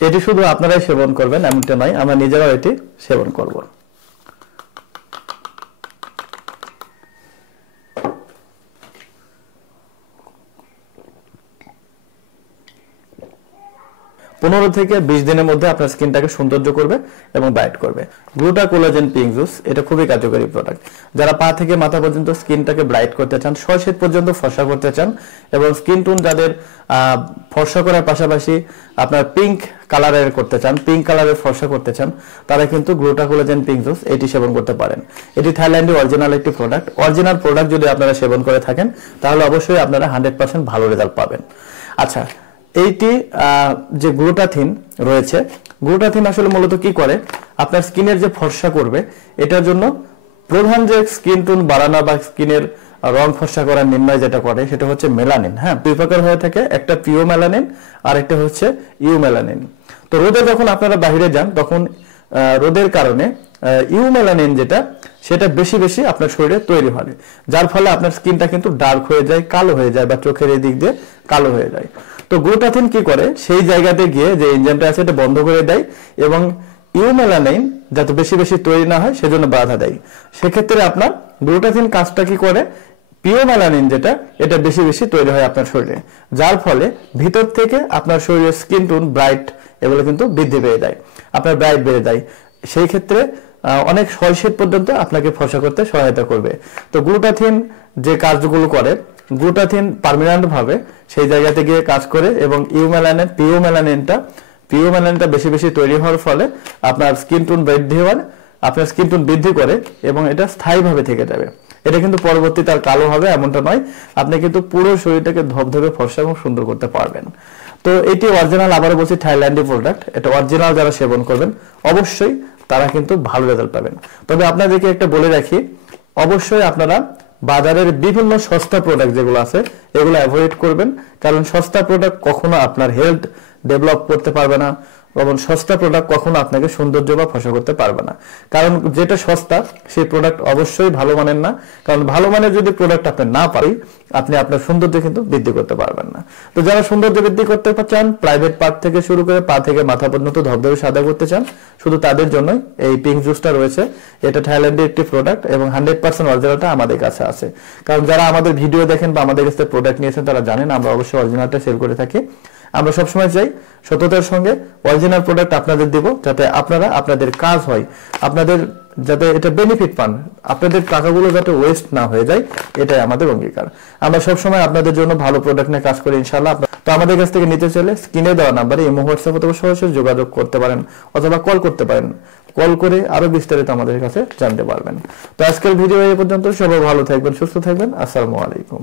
এটি শুধু আপনারাই সেবন করবেন এমনটা নয়, আমরা নিজেরাও এটি সেবন করব। 15 থেকে 20 দিনের মধ্যে আপনার স্কিনটাকে সৌন্দর্য করবে এবং ব্রাইট করবে। গ্লুটা কোলাজেন পিঙ্ক জুস এটা খুবই কার্যকরী প্রোডাক্ট। যারা পা থেকে মাথা পর্যন্ত স্কিনটাকে ব্রাইট করতে চান, শৈশব পর্যন্ত ফর্সা করতে চান এবং স্কিন টোন যাদের ফর্সা করার পাশাপাশি আপনার পিঙ্ক কালারের করতে চান, পিঙ্ক কালারের ফর্সা করতে চান, তারা কিন্তু গ্লুটা কোলাজেন পিঙ্ক জুস এটি সেবন করতে পারেন। এটি থাইল্যান্ডের অরিজিনাল একটি প্রোডাক্ট। অরিজিনাল প্রোডাক্ট যদি আপনারা সেবন করে থাকেন তাহলে অবশ্যই আপনারা 100% ভালো রেজাল্ট পাবেন। আচ্ছা, এইটি যে গ্লুটাথিন রয়েছে, গ্লুটাথিন আসলে মূলত কি করে, আপনার স্কিনের যে ফর্সা করবে এটার জন্য প্রধান যে স্কিন টোন বাড়ানো বা স্কিনের রং ফর্সা করার নির্ণয় যেটা করে সেটা হচ্ছে মেলানিন। হ্যাঁ, দুই প্রকার হয়ে থাকে, একটা পিও মেলানিন আর একটা হচ্ছে ইউ মেলানিন। তো রোদে যখন আপনারা বাইরে যান তখন রোদের কারণে ইউ মেলানিন যেটা সেটা বেশি বেশি আপনার শরীরে তৈরি হয়, যার ফলে আপনার স্কিনটা কিন্তু ডার্ক হয়ে যায়, কালো হয়ে যায় বা চোখের এই দিক দিয়ে কালো হয়ে যায়। তো গ্লুটাথিন কি করে, সেই জায়গাতে গিয়ে যে এনজাইমটা আছে এটা বন্ধ করে দেয় এবং ইউমেলানাইন যাতে বেশি বেশি তৈরি না হয় সেজন্য বাধা দেয়। সেক্ষেত্রে আপনার গ্লুটাথিন কাজটা কি করে, পিওমেলানিন যেটা এটা বেশি বেশি তৈরি হয় আপনার শরীরে, যার ফলে ভিতর থেকে আপনার শরীরের স্কিন টোন ব্রাইট এগুলো কিন্তু বৃদ্ধি পেয়ে যায়, আপনার ব্রাইট বেড়ে যায়। সেই ক্ষেত্রে অনেক শৈশব পর্যন্ত আপনাকে ফর্সা করতে সহায়তা করবে। তো গ্লুটাথিন যে কাজগুলো করে, গ্লুটাথিন পার্মানেন্ট ভাবে সেই জায়গাতে গিয়ে কাজ করে এবং পিওমেলানিনটা বেশি বেশি তৈরি হওয়ার ফলে আপনার স্কিন টোন বৃদ্ধি করে এবং এটা স্থায়ীভাবে থেকে যাবে। এটা কিন্তু পরবর্তীতে আর কালো হবে এমনটা নয়, আপনি কিন্তু পুরো শরীরটাকে ধবধবে ফর্সা এবং সুন্দর করতে পারবেন। তো এটি অরিজিনাল, আবারও বলছি, থাইল্যান্ডের প্রোডাক্ট। এটা অরিজিনাল যারা সেবন করবেন অবশ্যই তারা কিন্তু ভালো রেজাল্ট পাবেন। তবে আপনাদেরকে একটা বলে রাখি, অবশ্যই আপনারা বাজারের বিভিন্ন সস্তা প্রোডাক্ট যেগুলো আছে এগুলো অ্যাভয়েড করবেন, কারণ সস্তা প্রোডাক্ট কখনো আপনার হেলথ ডেভেলপ করতে পারবে না এবং সস্তা প্রোডাক্ট কখনো আপনাকে সৌন্দর্য বা ফর্সা করতে পারবে না। কারণ যেটা সস্তা সেই প্রোডাক্ট অবশ্যই ভালো মানের না, কারণ ভালো মানের যদি প্রোডাক্ট আপনি না পারেন আপনি আপনার সৌন্দর্য কিন্তু বৃদ্ধি করতে পারবেন না। তো যারা সৌন্দর্য বৃদ্ধি করতে চান, প্রাইভেট পার্ট থেকে শুরু করে পা থেকে মাথা পর্যন্ত ধবধবে সাদা করতে চান, শুধু তাদের জন্যই এই পিঙ্ক জুসটা রয়েছে। এটা থাইল্যান্ডের একটি প্রোডাক্ট এবং 100% অরিজিনালটা আমাদের কাছে আছে। কারণ যারা আমাদের ভিডিও দেখেন বা আমাদের কাছে প্রোডাক্ট নিয়েছেন তারা জানেন আমরা অবশ্যই অরিজিনালটা সেল করে থাকি। আমরা সবসময় চাই সততার সঙ্গে অরিজিনাল প্রোডাক্ট আপনাদের দেব, যাতে আপনারা আপনাদের কাজ হয়, আপনাদের যাতে এটা বেনিফিট পান, আপনাদের টাকাগুলো যাতে ওয়েস্ট না হয়ে যায়, এটাই আমাদের অঙ্গীকার। আমরা সবসময় আপনাদের জন্য ভালো প্রোডাক্ট নিয়ে কাজ করি ইনশাআল্লাহ। তো আমাদের কাছ থেকে নিতে চাইলে স্ক্রিনে দেওয়া নাম্বারে ইমো, হোয়াটসঅ্যাপ অথবা সরাসরি যোগাযোগ করতে পারেন অথবা কল করতে পারেন। কল করে আরো বিস্তারিত আমাদের কাছে জানতে পারবেন। তো আজকের ভিডিও এই পর্যন্ত। সবাই ভালো থাকবেন, সুস্থ থাকবেন। আসসালামু আলাইকুম।